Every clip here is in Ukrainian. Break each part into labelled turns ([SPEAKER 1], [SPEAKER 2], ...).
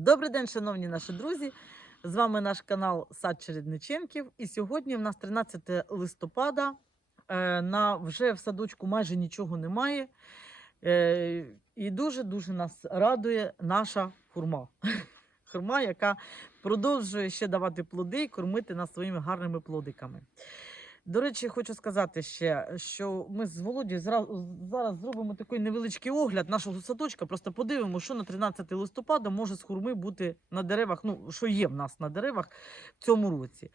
[SPEAKER 1] Добрий день, шановні наші друзі. З вами наш канал Сад Чередниченків. І сьогодні в нас 13 листопада. Е, На вже в садочку майже нічого немає. Е, І дуже-дуже нас радує наша хурма. Хурма, яка продовжує ще давати плоди і кормити нас своїми гарними плодиками. До речі, хочу сказати ще, що ми з Володією зараз зробимо такий невеличкий огляд нашого садочка. Просто подивимо, що на 13 листопада може з хурми бути на деревах. Ну, що є в нас на деревах в цьому році.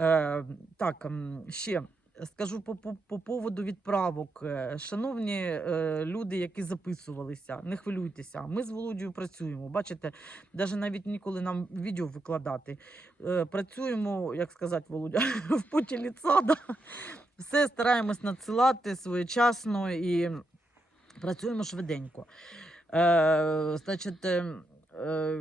[SPEAKER 1] Е, так, ще скажу по, по, по поводу відправок. Е, Шановні е, люди, які записувалися, не хвилюйтеся. Ми з Володією працюємо. Бачите, навіть навіть ніколи нам відео викладати. Е, працюємо, як сказати, Володя, в поті ліца, да? все стараємось надсилати своєчасно і працюємо швиденько. Е, значить, е, е,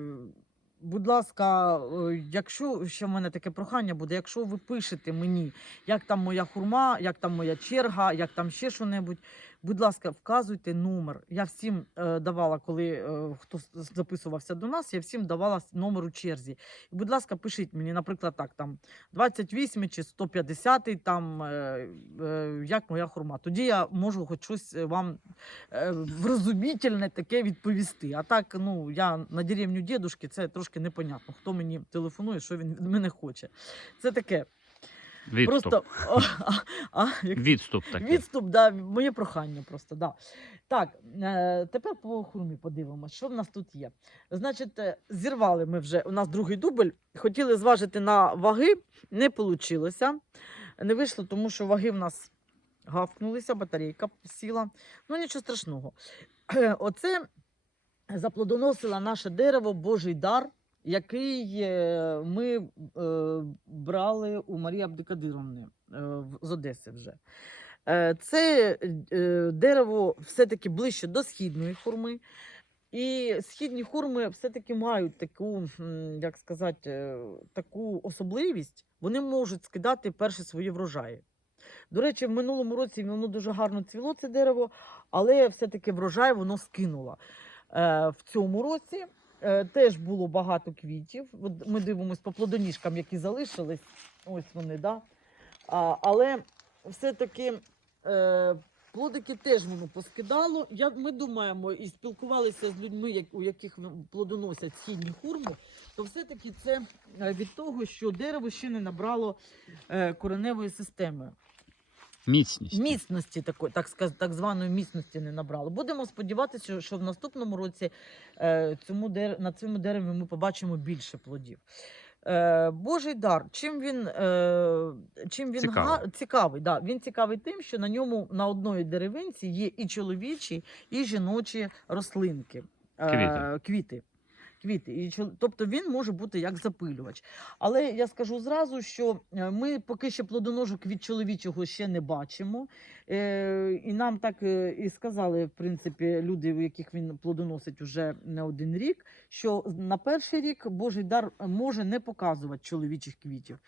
[SPEAKER 1] будь ласка, е, якщо ще в мене таке прохання буде, якщо ви пишете мені, як там моя хурма, як там моя черга, як там ще що-небудь, будь ласка, вказуйте номер. Я всім е, давала, коли е, хто записувався до нас, я всім давала номер у черзі. І, будь ласка, пишіть мені, наприклад, так, там 28 чи 150, там, е, як моя хурма. Тоді я можу хоч щось вам врозумітельне таке відповісти. А так, ну, я на деревню дідушки, це трошки непонятно, хто мені телефонує, що він від мене хоче. Це таке.
[SPEAKER 2] Відступ.
[SPEAKER 1] Просто о, а, а, як
[SPEAKER 2] Відступ такий.
[SPEAKER 1] Відступ, да, моє прохання просто. Да. Так, е, тепер по хурмі подивимося, що в нас тут є. Значить, е, зірвали ми вже, у нас другий дубль. Хотіли зважити на ваги, не вийшло. Не вийшло, тому що ваги в нас гавкнулися, батарейка сіла. Ну, нічого страшного. Е, Оце заплодоносило наше дерево Божий дар, який е, ми е, брали у Марії Абдикадировни е, з Одеси вже. Це дерево все-таки ближче до східної хурми. І східні хурми все-таки мають таку, як сказати, таку особливість, вони можуть скидати перші свої врожаї. До речі, в минулому році воно дуже гарно цвіло, це дерево, але все-таки врожай воно скинуло. В цьому році теж було багато квітів. Ми дивимося по плодоніжкам, які залишились. Ось вони, да? А, але все-таки е, плодики теж воно поскидало. Я, ми думаємо і спілкувалися з людьми, як, у яких плодоносять східні хурми, то все-таки це е, від того, що дерево ще не набрало е, кореневої системи.
[SPEAKER 2] Міцність.
[SPEAKER 1] Міцності такої, так сказ, так званої міцності не набрало. Будемо сподіватися, що, в наступному році е, цьому дер... на цьому дереві ми побачимо більше плодів. Е, Божий дар. Чим він, е, чим він
[SPEAKER 2] Цікавий.
[SPEAKER 1] га- цікавий? Да. Він цікавий тим, що на ньому на одної деревинці є і чоловічі, і жіночі рослинки. Е, квіти. Квіти. І, тобто він може бути як запилювач. Але я скажу зразу, що е, ми поки що плодоножок від чоловічого ще не бачимо. Е, і нам так е, і сказали, в принципі, люди, у яких він плодоносить уже не один рік, що на перший рік Божий дар може не показувати чоловічих квітів.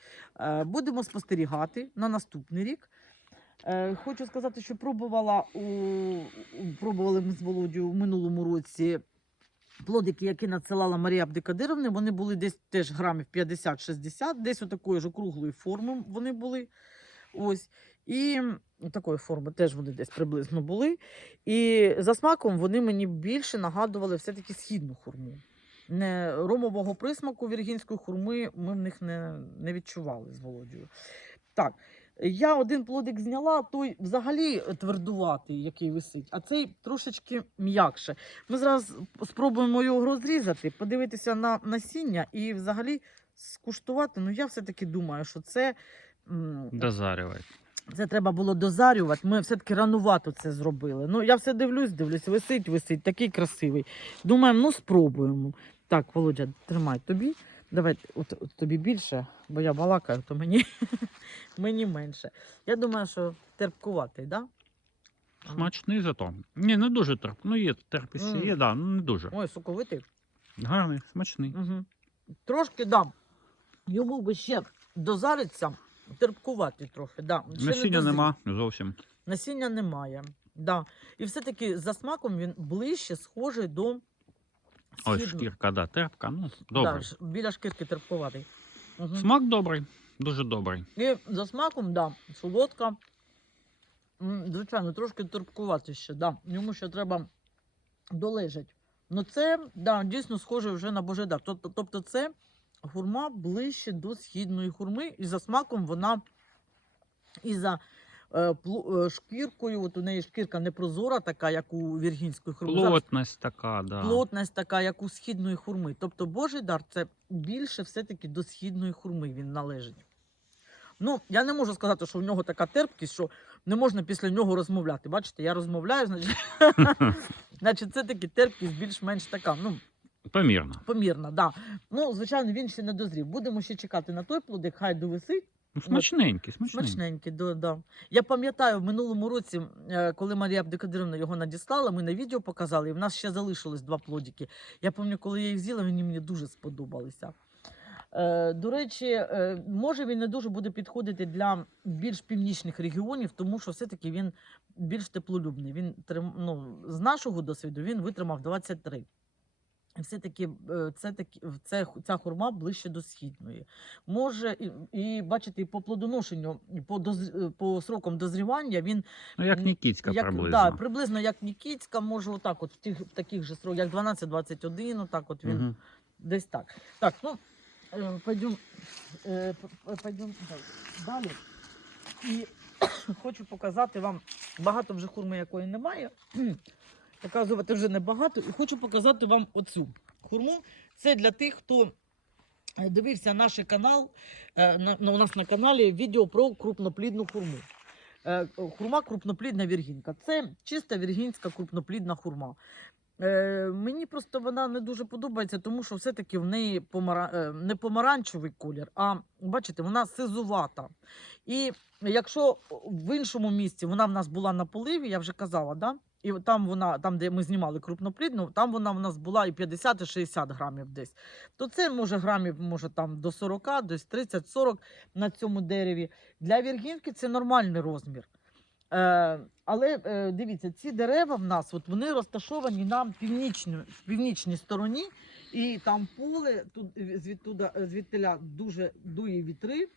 [SPEAKER 1] Будемо спостерігати на наступний рік. Хочу сказати, що пробувала у- пробували ми з Володю в минулому році плодики, які надсилала Марія Абдикадировна, вони були десь теж грамів 50-60, десь отакої ж округлої форми вони були. Ось. І такої форми теж вони десь приблизно були. І за смаком вони мені більше нагадували все-таки східну хурму. Не ромового присмаку віргінської хурми ми в них не, не відчували з Володією. Так, я один плодик зняла, той взагалі твердуватий, який висить, а цей трошечки м'якше. Ми зараз спробуємо його розрізати, подивитися на насіння і взагалі скуштувати. Ну, я все-таки думаю, що це,
[SPEAKER 2] Дозарювати.
[SPEAKER 1] це треба було дозарювати. Ми все-таки ранувато це зробили. Ну, я все дивлюсь, дивлюсь, висить, висить, такий красивий. Думаємо, ну спробуємо. Так, Володя, тримай тобі. Давай от, от тобі більше, бо я балакаю, то мені, мені менше. Я думаю, що терпкуватий, так? Да?
[SPEAKER 2] Смачний зато. Ні, не дуже терп. Ну є терпісі,
[SPEAKER 1] Мм.
[SPEAKER 2] є, да, ну не дуже.
[SPEAKER 1] Ой, соковитий.
[SPEAKER 2] Гарний, смачний.
[SPEAKER 1] Угу. Трошки дам. Йому би ще дозариться, терпкуватий трохи. Да. Ще
[SPEAKER 2] Насіння
[SPEAKER 1] дозрів.
[SPEAKER 2] нема зовсім.
[SPEAKER 1] Насіння немає. Да. І все-таки за смаком він ближче схожий до
[SPEAKER 2] Ось шкірка, да, терпка. Ну, добре.
[SPEAKER 1] ш- біля шкірки терпковатий. Угу.
[SPEAKER 2] Смак добрий, дуже добрий.
[SPEAKER 1] І за смаком, да, солодка. Звичайно, трошки терпкувати ще, да. Йому ще треба долежать. Ну це да, дійсно схоже вже на божий дар. Тобто, тобто це хурма ближче до східної хурми, і за смаком вона і за шкіркою, от у неї шкірка не прозора, така, як у віргінської хурми.
[SPEAKER 2] Плотність така, да.
[SPEAKER 1] плотність така, як у східної хурми. Тобто Божий дар це більше все-таки до східної хурми він належить. Ну, я не можу сказати, що в нього така терпкість, що не можна після нього розмовляти. Бачите, я розмовляю, значить, значить це таки терпкість більш-менш така, ну,
[SPEAKER 2] Помірно.
[SPEAKER 1] помірна. Да. Ну, звичайно, він ще не дозрів. Будемо ще чекати на той плодик, хай довисить.
[SPEAKER 2] Ну, смачненький, смачненький.
[SPEAKER 1] Смачненький, да, да. Я пам'ятаю, в минулому році, е, коли Марія Абдикадирівна його надіслала, ми на відео показали, і в нас ще залишилось два плодики. Я пам'ятаю, коли я їх з'їла, вони мені дуже сподобалися. Е, До речі, е, може він не дуже буде підходити для більш північних регіонів, тому що все-таки він більш теплолюбний. Він ну, з нашого досвіду він витримав 23. Все-таки е, це це ця хурма ближче до східної. Може, і, і бачите, по плодоношенню, по доз, е, по срокам дозрівання він
[SPEAKER 2] Ну, як Нікітська
[SPEAKER 1] як,
[SPEAKER 2] приблизно.
[SPEAKER 1] Да, приблизно як Нікітська, може, отак, от в тих в таких же сроках, як 12-21, отак от він
[SPEAKER 2] Мгм.
[SPEAKER 1] десь так. Так, ну е, пойдем, е, пойдем далі. І хочу показати вам багато вже хурми, якої немає. Показувати вже небагато. І хочу показати вам оцю хурму. Це для тих, хто е, дивився наш канал. е, у нас на каналі відео про крупноплідну хурму. Е, Хурма крупноплідна віргінка. Це чиста віргінська крупноплідна хурма. Мені просто вона не дуже подобається, тому що все-таки в неї помара... не помаранчевий колір, а бачите, вона сизувата. І якщо в іншому місці вона в нас була на поливі, я вже казала, да? І там вона, там, де ми знімали крупноплідну, там вона в нас була і 50, і 60 грамів десь. То це може грамів може там до 40, десь 30-40 на цьому дереві. Для віргінки це нормальний розмір. Е, але е, дивіться, ці дерева в нас от вони розташовані на в північній стороні, і там поле тут звідтуда, звідтиля дуже дує вітри.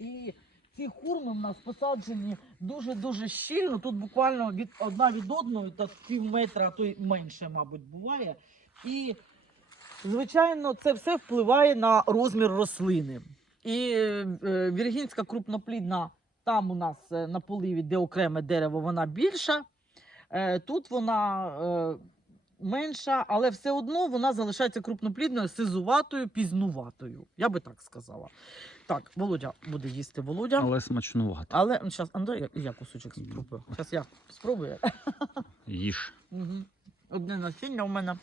[SPEAKER 1] І ці хурми в нас посаджені дуже-дуже щільно. Тут буквально від одна від одної, та пів метра, а то й менше, мабуть, буває. І, звичайно, це все впливає на розмір рослини. І е, віргінська крупноплідна там у нас е, на поливі, де окреме дерево, вона більша. Е, Тут вона е, менша, але все одно вона залишається крупноплідною, сизуватою, пізнуватою. Я би так сказала. Так, Володя буде їсти Володя.
[SPEAKER 2] Але смачнувато.
[SPEAKER 1] Але зараз Андрій, я, я кусочок спробую. Зараз я спробую.
[SPEAKER 2] Їж.
[SPEAKER 1] Угу. Одне насіння у мене,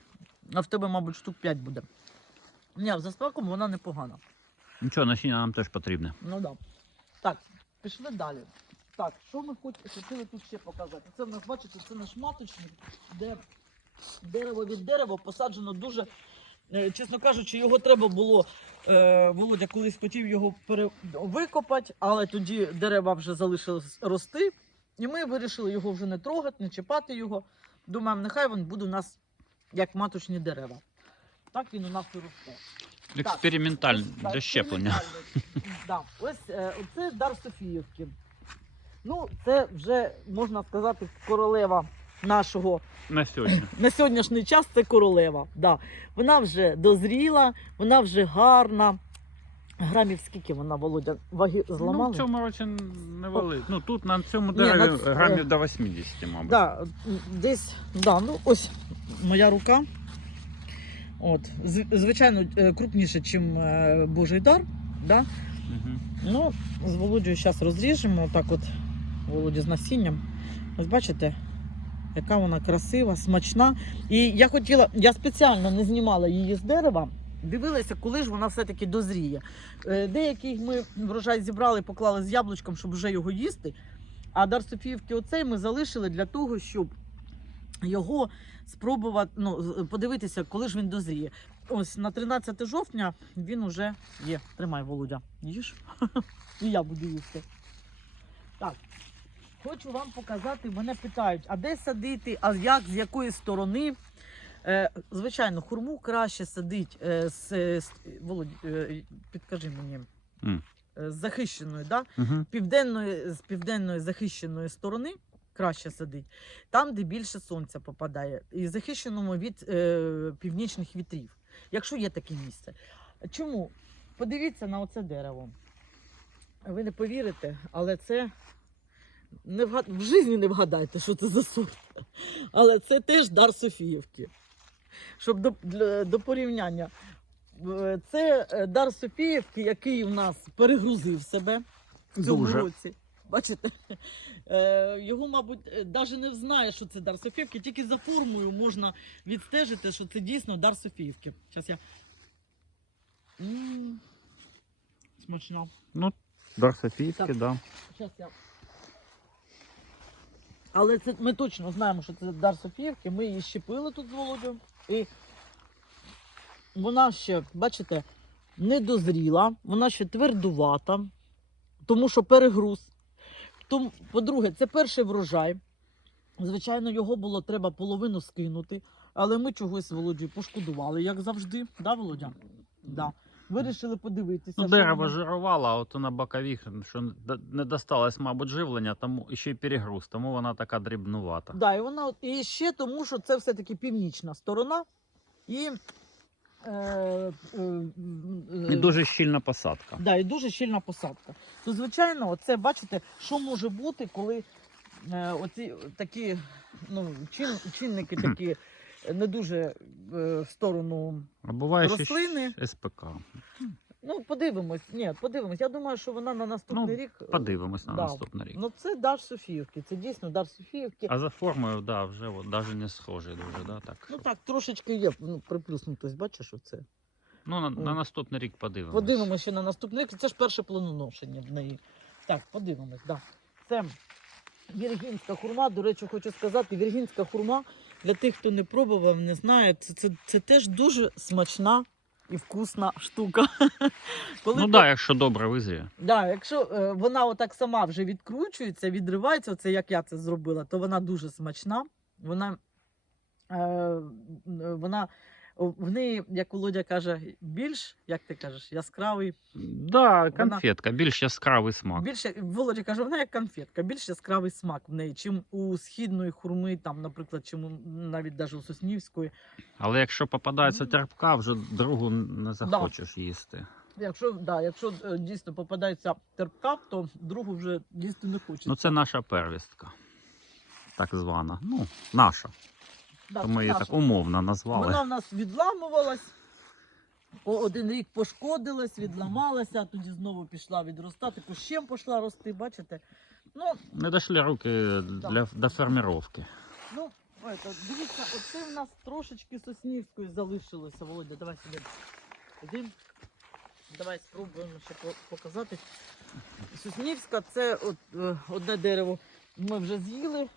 [SPEAKER 1] а в тебе, мабуть, штук 5 буде. Ні, за смаком вона непогана.
[SPEAKER 2] Нічого, насіння нам теж потрібне.
[SPEAKER 1] Ну да. Так, пішли далі. Так, що ми хоч- хотіли тут ще показати? Це в нас, бачите, це наш маточник, де дерево від дерева посаджено дуже. е, Чесно кажучи, його треба було. Е, Володя колись хотів його пере... викопати, але тоді дерева вже залишились рости. І ми вирішили його вже не трогати, не чіпати його. Думаємо, нехай він буде у нас як маточні дерева. Так він у нас і росте.
[SPEAKER 2] Експериментальне для щеплення.
[SPEAKER 1] Да. Ось е, це дар Софіївки. Ну, це вже можна сказати королева нашого
[SPEAKER 2] На сьогодні.
[SPEAKER 1] на сьогоднішній час. Це королева. Да. Вона вже дозріла, вона вже гарна. Грамів скільки вона, Володя, ваги
[SPEAKER 2] Ну,
[SPEAKER 1] зламала?
[SPEAKER 2] в цьому році не вели. Ну тут на цьому
[SPEAKER 1] Ні,
[SPEAKER 2] дереві
[SPEAKER 1] на
[SPEAKER 2] грамів до 80, мабуть.
[SPEAKER 1] Да, десь, да, ну ось моя рука. От, звичайно, е, крупніше, ніж Божий дар. Да?
[SPEAKER 2] Мгм.
[SPEAKER 1] Ну, з Володією зараз розріжемо, отак от Володі з насінням. Ось бачите, яка вона красива, смачна. І я хотіла, я спеціально не знімала її з дерева. Дивилася, коли ж вона все-таки дозріє. Е, Деякий ми врожай зібрали, поклали з яблучком, щоб вже його їсти. А дар Софіївки оцей ми залишили для того, щоб його спробувати, ну, подивитися, коли ж він дозріє. Ось на 13 жовтня він уже є. Тримай, Володя, їж. І я буду їсти. Так. Хочу вам показати, мене питають, а де садити, а як, з якої сторони. Е, звичайно, хурму краще садить е, з, з Володь, е, підкажи мені,
[SPEAKER 2] М.
[SPEAKER 1] е, з захищеної, да?
[SPEAKER 2] Угу.
[SPEAKER 1] південної, з південної захищеної сторони краще садить, там, де більше сонця попадає, і захищеному від е, північних вітрів, якщо є таке місце. Чому? Подивіться на оце дерево. Ви не повірите, але це не вгад... в житті не вгадайте, що це за сорт. Але це теж дар Софіївки. Щоб до, для- до порівняння. Е, Це е, дар Софіївки, який в нас перегрузив себе в цьому
[SPEAKER 2] Дуже.
[SPEAKER 1] році. Бачите? Е, Його, мабуть, навіть не знає, що це дар Софіївки, тільки за формою можна відстежити, що це дійсно дар Софіївки. Зараз я. М, Смачно.
[SPEAKER 2] Ну, Дар Софійський,
[SPEAKER 1] Так.
[SPEAKER 2] да.
[SPEAKER 1] Зараз я. Але це ми точно знаємо, що це дар Софіївки. Ми її щепили тут з Володю. І вона ще, бачите, не дозріла, вона ще твердувата, тому що перегруз. По-друге, це перший врожай. Звичайно, його було треба половину скинути, але ми чогось Володю пошкодували, як завжди. Да, Володя? Да. Вирішили подивитися.
[SPEAKER 2] Ну,
[SPEAKER 1] що
[SPEAKER 2] дерево
[SPEAKER 1] воно-
[SPEAKER 2] жирувало, а от на бокових, що не досталось, мабуть, живлення, тому і ще й перегруз, тому вона така дрібнувата.
[SPEAKER 1] Да, і вона і ще тому, що це все-таки північна сторона. І, е, е, е,
[SPEAKER 2] І дуже щільна посадка.
[SPEAKER 1] да, і дуже щільна посадка. То, звичайно, це бачите, що може бути, коли е, оці такі ну, чин, чинники такі не дуже е, в сторону.
[SPEAKER 2] А буває
[SPEAKER 1] Рослини.
[SPEAKER 2] СПК.
[SPEAKER 1] Ну, подивимось. Ні, подивимось. Я думаю, що вона на наступний
[SPEAKER 2] Ну,
[SPEAKER 1] рік. е,
[SPEAKER 2] Подивимось на
[SPEAKER 1] да.
[SPEAKER 2] наступний рік.
[SPEAKER 1] Ну, це дар Софіївки. Це дійсно дар Софіївки.
[SPEAKER 2] А за формою, да, вже от, навіть не схожий дуже, да, так.
[SPEAKER 1] Ну так, трошечки є ну, приплюснутость, бачиш оце.
[SPEAKER 2] Ну, на, на наступний рік подивимось.
[SPEAKER 1] Подивимося ще на наступний рік. Це ж перше плодоношення в неї. Так, подивимось, да. Це віргінська хурма. До речі, хочу сказати, віргінська хурма для тих, хто не пробував, не знає, це, це, це теж дуже смачна і вкусна штука. Коли
[SPEAKER 2] Ну так, да, якщо добре визріє.
[SPEAKER 1] Да, якщо е, вона отак сама вже відкручується, відривається, оце як я це зробила, то вона дуже смачна. Вона, е, е, вона о, в неї, як Володя каже, більш, як ти кажеш, яскравий.
[SPEAKER 2] Да, конфетка, більш яскравий смак.
[SPEAKER 1] Більше Володя каже, вона як конфетка, більш яскравий смак в неї, чим у східної хурми, там, наприклад, чим навіть навіть у Соснівської.
[SPEAKER 2] Але якщо попадається терпка, вже другу не захочеш їсти.
[SPEAKER 1] Якщо, да, якщо е, дійсно попадається терпка, то другу вже дійсно не хочеться.
[SPEAKER 2] Ну, це наша первістка. Так звана. Ну, наша.
[SPEAKER 1] Да,
[SPEAKER 2] ми її
[SPEAKER 1] наша.
[SPEAKER 2] так умовно назвали.
[SPEAKER 1] Вона в нас відламувалась. О, один рік пошкодилась, відламалася, а тоді знову пішла відростати, кущем пішла рости, бачите? Ну,
[SPEAKER 2] Не дійшли руки для, до форміровки.
[SPEAKER 1] ну, дивіться, оце в нас трошечки соснівської залишилося. Володя, давай сюди. Іди. Давай спробуємо ще по- показати. Соснівська це от, е, одне дерево. Ми вже з'їли.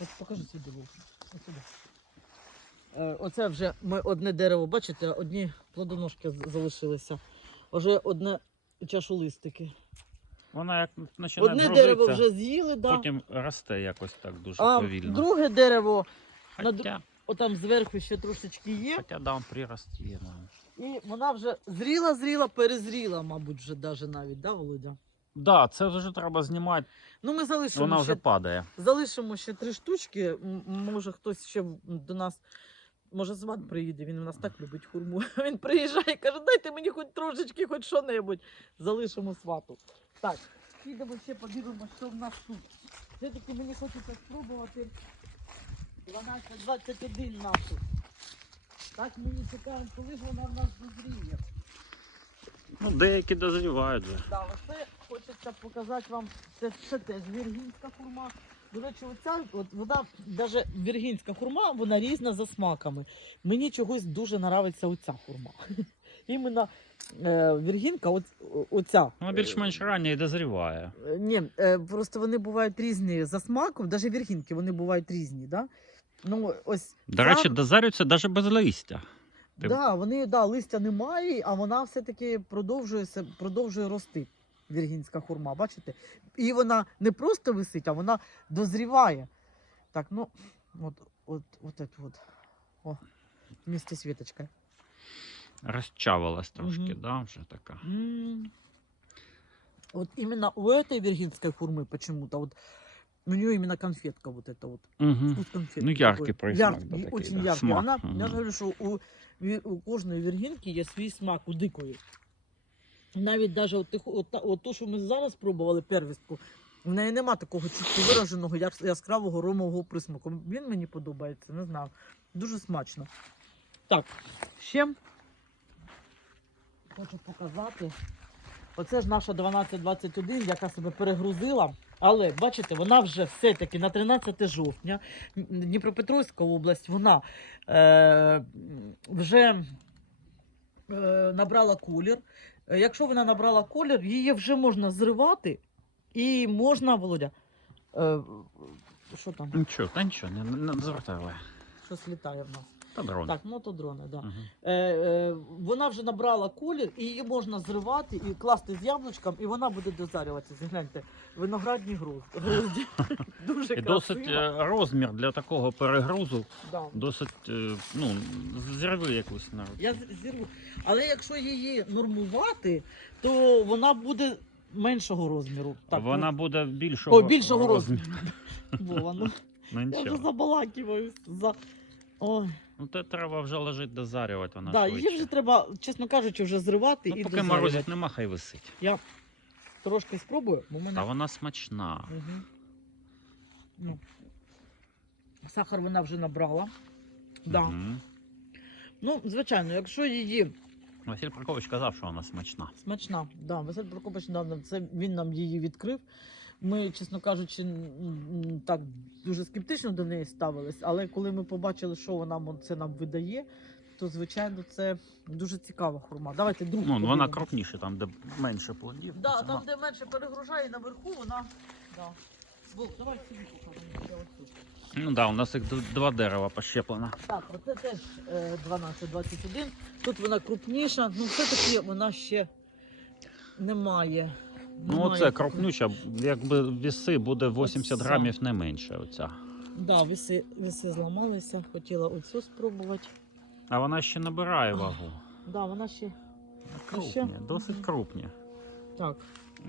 [SPEAKER 1] От покажи сюди, Вовк. Ось сюди. Е, Оце вже ми одне дерево, бачите, одні плодоножки залишилися. Вже одне чашолистики.
[SPEAKER 2] Вона як починає
[SPEAKER 1] Одне
[SPEAKER 2] грузитися,
[SPEAKER 1] дерево вже з'їли, да.
[SPEAKER 2] потім росте якось так дуже
[SPEAKER 1] а
[SPEAKER 2] повільно.
[SPEAKER 1] друге дерево,
[SPEAKER 2] Хоча,
[SPEAKER 1] отам зверху ще трошечки є.
[SPEAKER 2] хоча да, прирост є.
[SPEAKER 1] І вона вже зріла, зріла, перезріла, мабуть, вже даже навіть, да, Володя?
[SPEAKER 2] Да, це вже треба знімати,
[SPEAKER 1] Ну, ми залишимо
[SPEAKER 2] вона
[SPEAKER 1] ще
[SPEAKER 2] вже падає.
[SPEAKER 1] Залишимо ще три штучки. Може, хтось ще до нас. Може, сват приїде, він у нас так любить хурму. Він приїжджає і каже, дайте мені хоч трошечки, хоч що-небудь. Залишимо свату. Так, підемо ще подивимося, що в нас тут. Все-таки мені хочеться спробувати 12-21 нашу. Так мені чекаємо, коли ж вона в нас дозріє.
[SPEAKER 2] Ну, деякі дозрівають вже.
[SPEAKER 1] Да, оце хочеться показати вам. Це ще теж віргінська хурма. До речі, оця от вона навіть віргінська хурма, вона різна за смаками. Мені чогось дуже подобається оця хурма. Іменно е, віргінка, от, оця.
[SPEAKER 2] Вона більш-менш рання і дозріває.
[SPEAKER 1] Е, Ні, е, просто вони бувають різні за смаком, навіть віргінки вони бувають різні. Да? Ну, ось
[SPEAKER 2] До
[SPEAKER 1] ця-
[SPEAKER 2] речі, дозарюється навіть без листя. ти-
[SPEAKER 1] Да, вони да, листя немає, а вона все-таки продовжує, се- продовжує рости Віргінська хурма, бачите? І вона не просто висить, а вона дозріває. Так, ну, от, от, от, от, от. О. вместе з Віточкою.
[SPEAKER 2] Розчавилась трошки,
[SPEAKER 1] Мгм.
[SPEAKER 2] да, вже така.
[SPEAKER 1] М. Вот именно у этой виргинской хурмы почему-то вот у нее именно конфетка вот эта вот
[SPEAKER 2] Угу.
[SPEAKER 1] вкус конфетки.
[SPEAKER 2] Ну, яркий
[SPEAKER 1] такой.
[SPEAKER 2] присмак,
[SPEAKER 1] Яркий,
[SPEAKER 2] да,
[SPEAKER 1] и
[SPEAKER 2] такий,
[SPEAKER 1] очень
[SPEAKER 2] да,
[SPEAKER 1] яркий.
[SPEAKER 2] смак,
[SPEAKER 1] Она, я
[SPEAKER 2] мгм.
[SPEAKER 1] ж говорю, що у, ві- у кожної віргінки є свій смак у дикої. Навіть даже от, от, от то, що ми зараз пробували первістку, в неї нема такого чітко вираженого яскравого ромового присмаку. Він мені подобається, не знаю. Дуже смачно. Так, ще хочу показати. Оце ж наша 1221, яка себе перегрузила. Але бачите, вона вже все-таки на 13 жовтня, Дніпропетровська область, вона е, вже е, набрала колір. Е, Якщо вона набрала колір, її вже можна зривати і можна, Володя. Е, що там?
[SPEAKER 2] Нічого, та нічого, не, не, не звертаю.
[SPEAKER 1] Щось літає в нас.
[SPEAKER 2] Та дрон.
[SPEAKER 1] Так, ну то дрони. Да.
[SPEAKER 2] Мгм.
[SPEAKER 1] Е, е, вона вже набрала колір, і її можна зривати і класти з яблучком, і вона буде дозарюватися. Гляньте, виноградні груз- грозді. Дуже
[SPEAKER 2] І
[SPEAKER 1] красиво.
[SPEAKER 2] досить е, розмір для такого перегрузу,
[SPEAKER 1] Да.
[SPEAKER 2] досить, е, ну, зірви якусь на
[SPEAKER 1] Я з- зірву. Але якщо її нормувати, то вона буде меншого розміру. Так,
[SPEAKER 2] Вона буде більшого,
[SPEAKER 1] О, більшого розміру. Вова, ну,
[SPEAKER 2] Ну
[SPEAKER 1] я вже
[SPEAKER 2] нічого.
[SPEAKER 1] забалакиваюсь. За... Ой,
[SPEAKER 2] Ну те треба вже лежить дозарювати, вона
[SPEAKER 1] да,
[SPEAKER 2] швидше.
[SPEAKER 1] її вже треба, чесно кажучи, вже зривати
[SPEAKER 2] ну,
[SPEAKER 1] і
[SPEAKER 2] поки
[SPEAKER 1] дозарювати.
[SPEAKER 2] морозить нема, хай висить.
[SPEAKER 1] Я трошки спробую, бо в мене
[SPEAKER 2] А вона смачна.
[SPEAKER 1] Угу. Ну, сахар вона вже набрала. Да.
[SPEAKER 2] Мгм.
[SPEAKER 1] Ну, звичайно, якщо її
[SPEAKER 2] Василь Паркович казав, що вона смачна.
[SPEAKER 1] смачна, да, Василь Прокопович недавно це він нам її відкрив. Ми, чесно кажучи, так дуже скептично до неї ставились, але коли ми побачили, що вона це нам видає, то звичайно це дуже цікава хурма. Давайте другу.
[SPEAKER 2] Ну, вона
[SPEAKER 1] подивимось.
[SPEAKER 2] крупніше, там, де менше плодів.
[SPEAKER 1] Да,
[SPEAKER 2] Це
[SPEAKER 1] там,
[SPEAKER 2] вона-
[SPEAKER 1] де менше перегружає наверху, вона. Да. Бо, давай собі покажемо ще.
[SPEAKER 2] Ну да, у нас їх два дерева пощеплено.
[SPEAKER 1] Так, оце теж е, 12-21. Тут вона крупніша, ну все-таки вона ще не має.
[SPEAKER 2] Ну, оце крупнюча, якби віси буде 80
[SPEAKER 1] Оця.
[SPEAKER 2] грамів не менше. Оця.
[SPEAKER 1] Да, віси, віси зламалися, хотіла оцю спробувати.
[SPEAKER 2] А вона ще набирає вагу.
[SPEAKER 1] Да, вона ще
[SPEAKER 2] Крупні,
[SPEAKER 1] ще?
[SPEAKER 2] досить крупні.
[SPEAKER 1] так.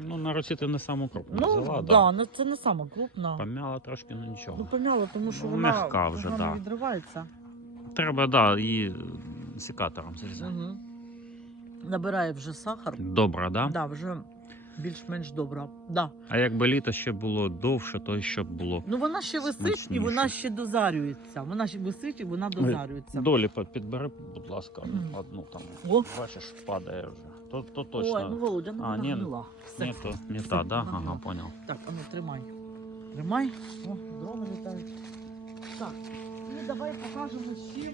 [SPEAKER 2] Ну, на руці ти не саму крупну
[SPEAKER 1] Ну,
[SPEAKER 2] взяла,
[SPEAKER 1] да,
[SPEAKER 2] да.
[SPEAKER 1] ну це не сама крупна.
[SPEAKER 2] Помяла трошки, ну
[SPEAKER 1] Ну,
[SPEAKER 2] нічого.
[SPEAKER 1] помяла, тому що
[SPEAKER 2] Ну,
[SPEAKER 1] вона
[SPEAKER 2] м'яка вже,
[SPEAKER 1] погано
[SPEAKER 2] да.
[SPEAKER 1] відривається.
[SPEAKER 2] Треба, да, її секатором зрізати.
[SPEAKER 1] Угу. Набирає вже сахар.
[SPEAKER 2] Добре, да?
[SPEAKER 1] Да, вже більш-менш добра. Да.
[SPEAKER 2] А якби літо ще було довше, то ще б було.
[SPEAKER 1] Ну вона ще висить і вона ще дозарюється. Вона ще висить і вона дозарюється.
[SPEAKER 2] Долі підбери, будь ласка, одну там.
[SPEAKER 1] О,
[SPEAKER 2] Бачиш, падає вже. То, то точно.
[SPEAKER 1] Ой, ну Володя, ну
[SPEAKER 2] А,
[SPEAKER 1] вона
[SPEAKER 2] ні,
[SPEAKER 1] гнила. Все.
[SPEAKER 2] Ні, то не
[SPEAKER 1] Все,
[SPEAKER 2] та, да? Ага, понял.
[SPEAKER 1] Так, а ну тримай. Тримай. О, дрони літають. Так, і давай покажемо ще.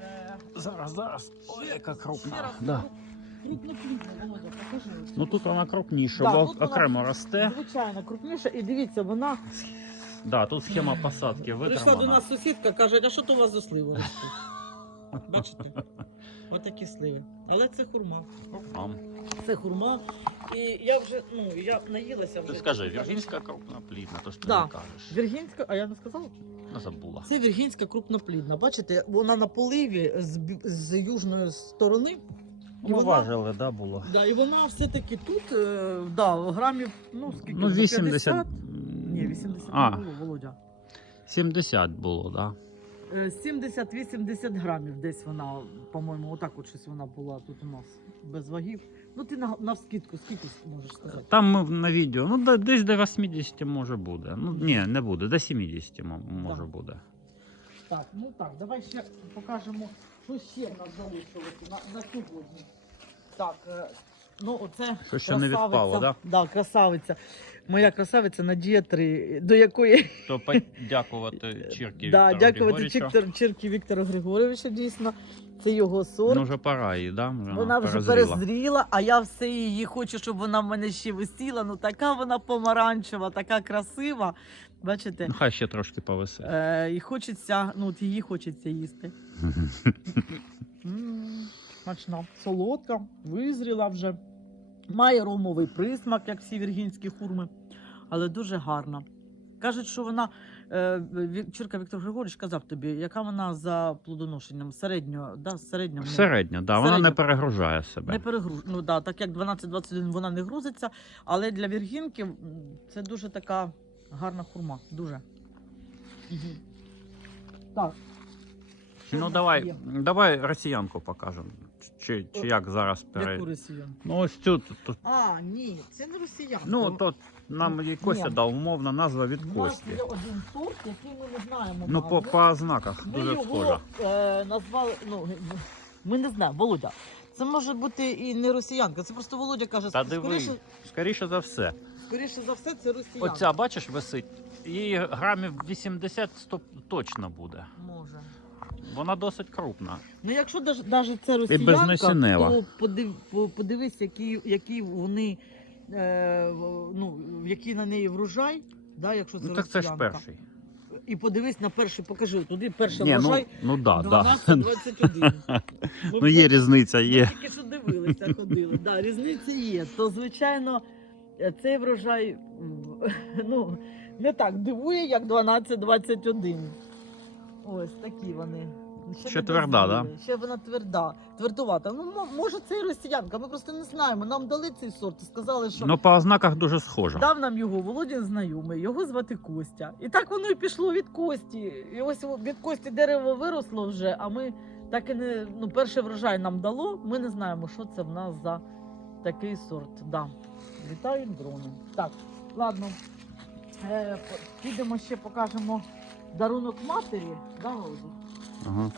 [SPEAKER 1] Е,
[SPEAKER 2] Зараз, зараз. Ой, яка
[SPEAKER 1] ще
[SPEAKER 2] крупна.
[SPEAKER 1] раз
[SPEAKER 2] Да.
[SPEAKER 1] Крупноплідну, Володя, покажи.
[SPEAKER 2] Ну тут вона крупніша,
[SPEAKER 1] Да,
[SPEAKER 2] бо
[SPEAKER 1] тут вона-
[SPEAKER 2] окремо росте.
[SPEAKER 1] Звичайно, крупніша. І дивіться, вона
[SPEAKER 2] Да, тут схема посадки
[SPEAKER 1] прийшла до
[SPEAKER 2] витримана.
[SPEAKER 1] нас сусідка, каже, а що то у вас за сливи ростуть? Бачите? Отакі сливи. Але це хурма.
[SPEAKER 2] А,
[SPEAKER 1] Це хурма. І я вже, ну, я наїлася вже.
[SPEAKER 2] Ти скажи, віргінська крупноплідна, то ж ти
[SPEAKER 1] Да.
[SPEAKER 2] не кажеш.
[SPEAKER 1] Віргінська, а я не сказала?
[SPEAKER 2] Забула.
[SPEAKER 1] Це віргінська крупноплідна. Бачите, вона на поливі з, бі- з южної сторони. І вона,
[SPEAKER 2] да, було.
[SPEAKER 1] да, і вона все-таки тут, е, да, грамів, ну скільки?
[SPEAKER 2] Ну,
[SPEAKER 1] вже,
[SPEAKER 2] 80.
[SPEAKER 1] 50? Ні, 80
[SPEAKER 2] А,
[SPEAKER 1] не було, Володя.
[SPEAKER 2] 70 було, да.
[SPEAKER 1] Е, 70-80 грамів десь вона, по-моєму, отак от щось вона була тут у нас без вагів. Ну ти на, навскидку, скільки можеш сказати?
[SPEAKER 2] Там ми на відео, ну да- десь до 80 може буде. Ну ні, не буде, до 70 мо- може
[SPEAKER 1] Да.
[SPEAKER 2] буде.
[SPEAKER 1] Так, ну так, давай ще покажемо, що ще в нас залишилося на, на сьогодні. Так, е, ну оце
[SPEAKER 2] Що ще не відпало, да?
[SPEAKER 1] Да, красавиця. Моя красавиця Надія 3, до якої
[SPEAKER 2] То подякувати Чірки
[SPEAKER 1] да,
[SPEAKER 2] Віктору
[SPEAKER 1] дякувати
[SPEAKER 2] Григорівичу.
[SPEAKER 1] Чіктор, Чирки Віктору Григоровичу, дійсно. Це його сорт.
[SPEAKER 2] Ну вже пора її, да? Вже
[SPEAKER 1] вона вже
[SPEAKER 2] перезріла.
[SPEAKER 1] перезріла, а я все її хочу, щоб вона в мене ще висіла. Ну така вона помаранчева, така красива. Бачите?
[SPEAKER 2] Ну хай ще трошки повисе.
[SPEAKER 1] Е, і хочеться, ну от її хочеться їсти. М, Смачна, солодка, визріла вже. Має ромовий присмак, як всі віргінські хурми, але дуже гарна. Кажуть, що вона е, Ві- Чурка Віктор Григорович казав тобі, яка вона за плодоношенням середнього, да, середнього. ну,
[SPEAKER 2] Середня, да, вона не перегружає себе.
[SPEAKER 1] Не перегруз... Ну да, так як 12-21 вона не грузиться, але для віргінки м, це дуже така гарна хурма. Дуже. Так.
[SPEAKER 2] Ну давай,
[SPEAKER 1] є?
[SPEAKER 2] давай росіянку покажемо. Чи, чи як зараз
[SPEAKER 1] Яку
[SPEAKER 2] пере...
[SPEAKER 1] росіян?
[SPEAKER 2] Ну ось цю. тут- тут-
[SPEAKER 1] А, ні, це не росіянка.
[SPEAKER 2] Ну, то нам
[SPEAKER 1] Ні.
[SPEAKER 2] і Костя дав умовна назва від
[SPEAKER 1] У нас
[SPEAKER 2] Кості.
[SPEAKER 1] є один сорт, який ми не знаємо.
[SPEAKER 2] Ну, по, по ознаках
[SPEAKER 1] Ми
[SPEAKER 2] дуже
[SPEAKER 1] його
[SPEAKER 2] схожа.
[SPEAKER 1] е, назвали, ну, ми не знаємо, Володя. Це може бути і не росіянка, це просто Володя каже,
[SPEAKER 2] Та
[SPEAKER 1] скоріше,
[SPEAKER 2] диви, скоріше за все.
[SPEAKER 1] Скоріше за все, це росіянка.
[SPEAKER 2] Оця, бачиш, висить. Її грамів 80-100 точно буде.
[SPEAKER 1] Може.
[SPEAKER 2] Вона досить крупна.
[SPEAKER 1] Ну, якщо навіть це росіянка, то подив, по- подивись, які, які вони, е, в- ну, який на неї врожай, да, якщо це
[SPEAKER 2] Ну так це ж
[SPEAKER 1] росіянка.
[SPEAKER 2] перший.
[SPEAKER 1] І подивись на перший, покажи, туди перший
[SPEAKER 2] Ні, ну,
[SPEAKER 1] врожай
[SPEAKER 2] ну да, да.
[SPEAKER 1] 12-21. Ми
[SPEAKER 2] Ну є різниця,
[SPEAKER 1] Ми
[SPEAKER 2] є.
[SPEAKER 1] тільки що дивилися, ходили. Да, різниці є. То, звичайно, цей врожай ну, не так дивує, як 12-21. Ось такі вони. Ще
[SPEAKER 2] Ще тверда,
[SPEAKER 1] дозріли. Ще вона тверда, твердувата. Ну, мо- може, це і росіянка, ми просто не знаємо. Нам дали цей сорт і сказали, що
[SPEAKER 2] Ну по ознаках дуже схожа.
[SPEAKER 1] дав нам його Володін знайомий, його звати Костя. І так воно і пішло від Кості. І ось від Кості дерево виросло вже, а ми так і не ну, перший врожай нам дало. Ми не знаємо, що це в нас за такий сорт. Да. Вітаю дроном. Так, ладно. Е, підемо ще покажемо дарунок матері. Да, Володя?
[SPEAKER 2] Ага.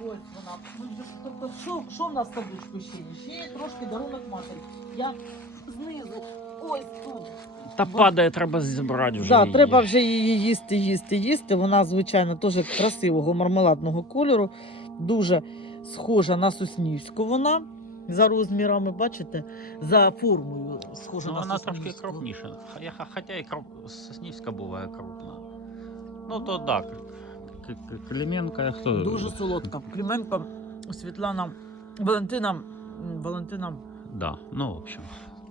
[SPEAKER 1] Ось вона. Ну, Тобто, що, що в нас в садочку ще є? Ще є трошки дарунок матері. Я знизу, ось тут.
[SPEAKER 2] Та падає, треба зібрати вже.
[SPEAKER 1] Да,
[SPEAKER 2] її.
[SPEAKER 1] треба вже її їсти, їсти, їсти. Вона, звичайно, теж красивого мармеладного кольору, дуже схожа на суснівську. Вона за розмірами, бачите, за формою схожа
[SPEAKER 2] Ну,
[SPEAKER 1] на
[SPEAKER 2] вона трошки крупніша. Хоча, і круп... Соснівська буває крупна. Ну то так. К- К- хто?
[SPEAKER 1] Дуже солодка. Клименко, Світлана, Валентина, Валентина,
[SPEAKER 2] Да, ну в общем.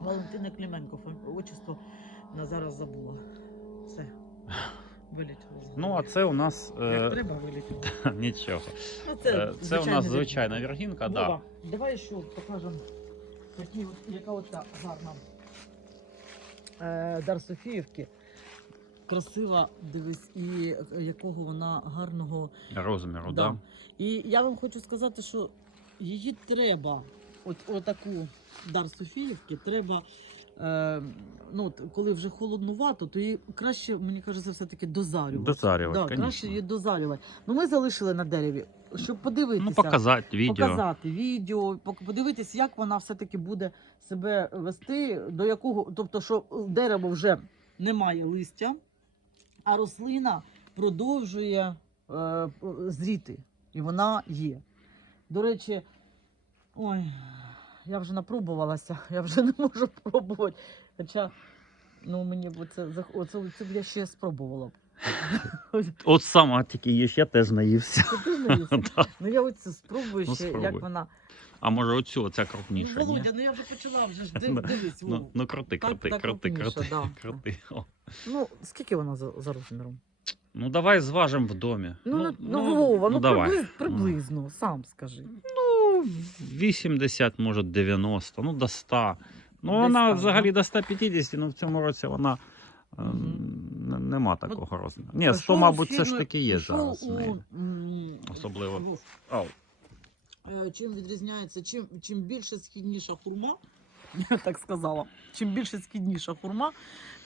[SPEAKER 1] Валентина Клименко, отчество на зараз забула. Все. Вилітіло.
[SPEAKER 2] Ну, а це у нас.
[SPEAKER 1] Як
[SPEAKER 2] Е...
[SPEAKER 1] треба вилітіло.
[SPEAKER 2] Нічого.
[SPEAKER 1] Ну,
[SPEAKER 2] Е, Це у нас
[SPEAKER 1] звичайна віргінка. Вова,
[SPEAKER 2] да.
[SPEAKER 1] давай ще покажемо, які, яка оця гарна е, Дар Софіївки. Красива, дивись, і е, якого вона гарного.
[SPEAKER 2] розміру,
[SPEAKER 1] Да.
[SPEAKER 2] да.
[SPEAKER 1] І я вам хочу сказати, що її треба, от отаку Дар Софіївки, треба. Е, ну, коли вже холоднувато, то її краще, мені кажеться, все-таки дозарювати.
[SPEAKER 2] Дозарювати,
[SPEAKER 1] да, краще
[SPEAKER 2] конечно.
[SPEAKER 1] її дозарювати. Ну, ми залишили на дереві, щоб подивитися
[SPEAKER 2] Ну, показати відео.
[SPEAKER 1] показати відео, пок- подивитись, як вона все-таки буде себе вести, до якого, тобто, що дерево вже немає листя, а рослина продовжує е, зріти, і вона є. До речі, ой, я вже напробувалася, я вже не можу пробувати. Хоча ну, мені б це, оце, це б я ще спробувала б.
[SPEAKER 2] От сама тільки їж, я теж наївся.
[SPEAKER 1] Ти наївся?
[SPEAKER 2] Да.
[SPEAKER 1] Ну я оце спробую
[SPEAKER 2] Ну,
[SPEAKER 1] ще, як вона.
[SPEAKER 2] А може оцю, оця крупніша,
[SPEAKER 1] ну,
[SPEAKER 2] ні?
[SPEAKER 1] Володя, ну я вже почала вже ж
[SPEAKER 2] Да.
[SPEAKER 1] дивись.
[SPEAKER 2] Ну,
[SPEAKER 1] Вов.
[SPEAKER 2] ну крути,
[SPEAKER 1] Так-
[SPEAKER 2] крути,
[SPEAKER 1] так
[SPEAKER 2] крути, крути,
[SPEAKER 1] да.
[SPEAKER 2] крути. О.
[SPEAKER 1] Ну, скільки вона за, за розміром?
[SPEAKER 2] Ну давай зважимо в домі.
[SPEAKER 1] Ну, ну, ну, Вова, ну,
[SPEAKER 2] давай.
[SPEAKER 1] приблизно, приблизно, сам скажи.
[SPEAKER 2] Ну, 80, може 90, ну до 100. Ну,
[SPEAKER 1] Десь
[SPEAKER 2] вона
[SPEAKER 1] так,
[SPEAKER 2] взагалі до 150, ну в цьому році вона е, н- нема такого розміру. Ні, 100,
[SPEAKER 1] Пішов
[SPEAKER 2] мабуть, це ж таки є зараз. в неї. Особливо. Ау.
[SPEAKER 1] е, Чим відрізняється, чим, чим більше східніша хурма, я так сказала, чим більше східніша хурма,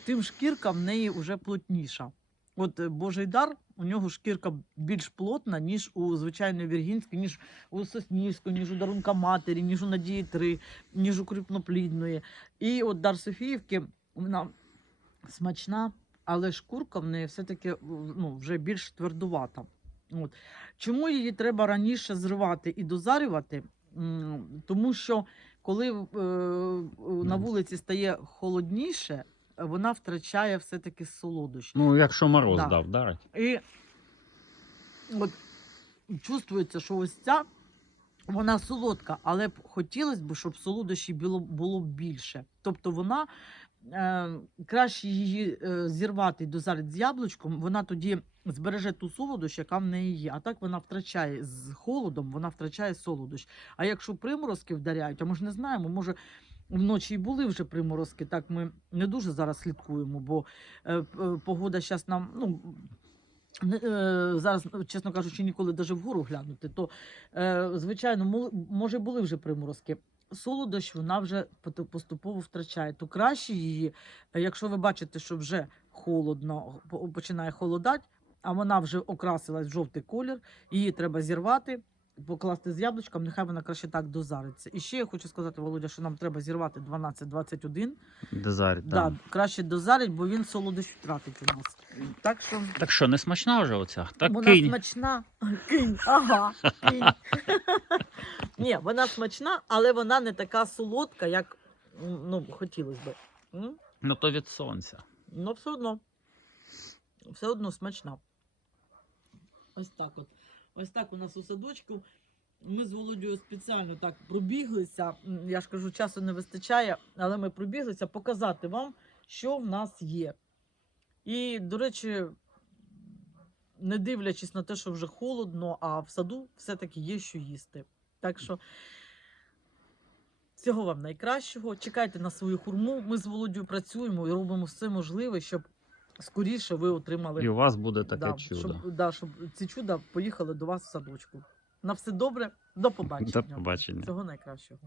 [SPEAKER 1] тим шкірка в неї вже плотніша. От е, Божий дар, у нього шкірка більш плотна, ніж у звичайної віргінської, ніж у Соснівської, ніж у дарунка матері, ніж у Надії 3, ніж у крупноплідної. І от дар Софіївки, вона смачна, але шкурка в неї все-таки ну, вже більш твердувата. От. Чому її треба раніше зривати і дозарювати? Тому що коли е, е, на вулиці стає холодніше, вона втрачає все-таки солодощі.
[SPEAKER 2] Ну, якщо мороз
[SPEAKER 1] Да.
[SPEAKER 2] дав, вдарить.
[SPEAKER 1] І от чувствується, що ось ця вона солодка, але б хотілося б, щоб солодощі було, було більше. Тобто вона Е, краще її е, зірвати і дозарити з яблучком, вона тоді збереже ту солодощ, яка в неї є. А так вона втрачає з холодом, вона втрачає солодощ. А якщо приморозки вдаряють, а ми ж не знаємо, може. Вночі і були вже приморозки, так ми не дуже зараз слідкуємо, бо е, е, погода зараз нам, ну, е, зараз, чесно кажучи, ніколи навіть вгору глянути, то, звичайно, може були вже приморозки. Солодощ вона вже поступово втрачає. То краще її, якщо ви бачите, що вже холодно, починає холодати, а вона вже окрасилась в жовтий колір, її треба зірвати, покласти з яблучком, нехай вона краще так дозариться. І ще я хочу сказати, Володя, що нам треба зірвати 12-21.
[SPEAKER 2] Дезарить,
[SPEAKER 1] Да, краще дозарить, бо він солодощ втратить у нас. Так що
[SPEAKER 2] Так що, не смачна вже оця? Так
[SPEAKER 1] вона
[SPEAKER 2] кинь.
[SPEAKER 1] смачна. Кинь, ага. Кинь. Ні, вона смачна, але вона не така солодка, як ну, хотілося би. М?
[SPEAKER 2] Ну то від сонця.
[SPEAKER 1] Ну, все одно. Все одно смачна. Ось так от. Ось так у нас у садочку. Ми з Володією спеціально так пробіглися. Я ж кажу, часу не вистачає, але ми пробіглися показати вам, що в нас є. І, до речі, не дивлячись на те, що вже холодно, а в саду все-таки є що їсти. Так що всього вам найкращого. Чекайте на свою хурму. Ми з Володією працюємо і робимо все можливе, щоб скоріше ви отримали
[SPEAKER 2] І у вас буде таке
[SPEAKER 1] да,
[SPEAKER 2] чудо.
[SPEAKER 1] Щоб, да, щоб ці чуда поїхали до вас в садочку. На все добре, до побачення.
[SPEAKER 2] До побачення.
[SPEAKER 1] Всього найкращого.